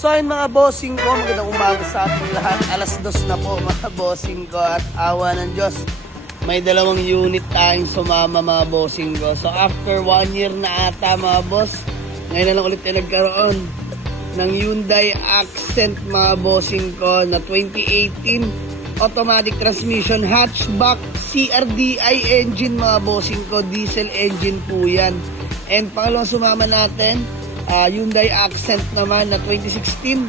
So ayun mga bossing ko, magandang umaga sa ating lahat. Alas 2 na po mga bossing ko at awa ng Diyos, may dalawang unit tayong sumama mga bossing ko. So after 1 year na ata mga boss, ngayon na lang ulit ay nagkaroon ng Hyundai Accent mga bossing ko na 2018 automatic transmission hatchback CRDI engine mga bossing ko, diesel engine po yan. And pangalawang sumama natin, Hyundai Accent naman na 2016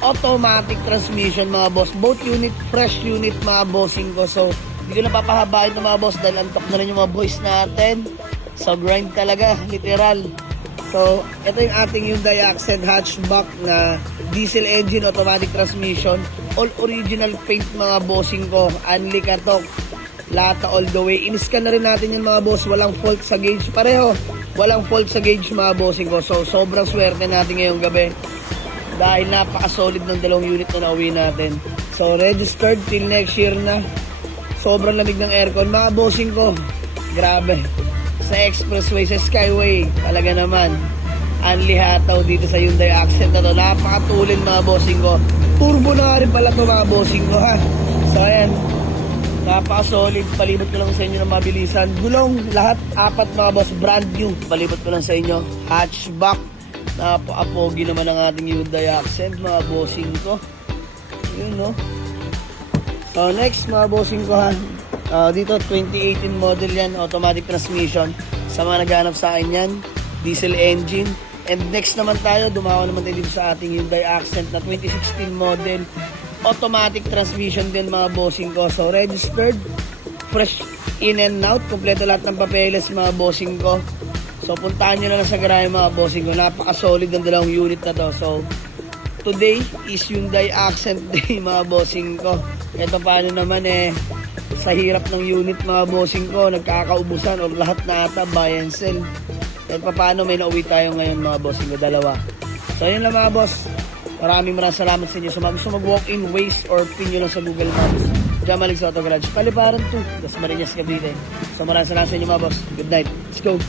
automatic transmission mga boss, both unit, fresh unit mga bossing ko. So hindi ko na papahabain ng mga boss dahil antok na rin yung mga boys natin. So grind talaga, literal. So ito yung ating Hyundai Accent hatchback na diesel engine automatic transmission, all original paint mga bossing ko, unli katok, lata all the way. In-scan na rin natin yung mga boss, walang fault sa gauge, pareho walang fault sa gauge mga bossing ko. So sobrang swerte natin ngayong gabi dahil napaka-solid ng dalawang unit na nauwi natin. So registered till next year na. Sobrang lamig ng aircon mga bossing ko. Grabe. Sa expressway, sa skyway, talaga naman anlihataw dito sa Hyundai Accent na to. Napakatulin mga bossing ko. Turbo na rin pala to mga bossing ko ha. So ayan, napaka-solid. Palibot ko lang sa inyo ng mabilisan. Gulong, lahat, apat mga boss, brand new. Palibot ko lang sa inyo. Hatchback. Napaka-pogi naman ang ating Hyundai Accent, mga bossing ko. Yun, no? So, next, mga bossing ko, ha. Dito, 2018 model yan. Automatic transmission. Sa mga naghanap sa akin yan. Diesel engine. And next naman tayo, dumawa naman tayo dito sa ating Hyundai Accent na 2016 model. Automatic transmission din mga bossing ko. So registered, fresh in and out, kompleto lahat ng papeles mga bossing ko. So puntahan nyo na lang sa garahe mga bossing ko. Napaka-solid ng dalawang unit na to. So today is Hyundai Accent Day mga bossing ko. Ito paano naman sa hirap ng unit mga bossing ko, nagkakaubusan o lahat na ata buy and sell. At paano may nauwi tayo ngayon mga bossing ko, dalawa. So yun lang mga boss. Maraming salamat sa inyo. So gusto mag-walk-in, Waze, or pin nyo lang sa Google Maps. Jamalig sa Auto Garage. Paliparan 2, Das Marinas, Cavite. So maraming salamat sa inyo mga boss. Good night. Let's go.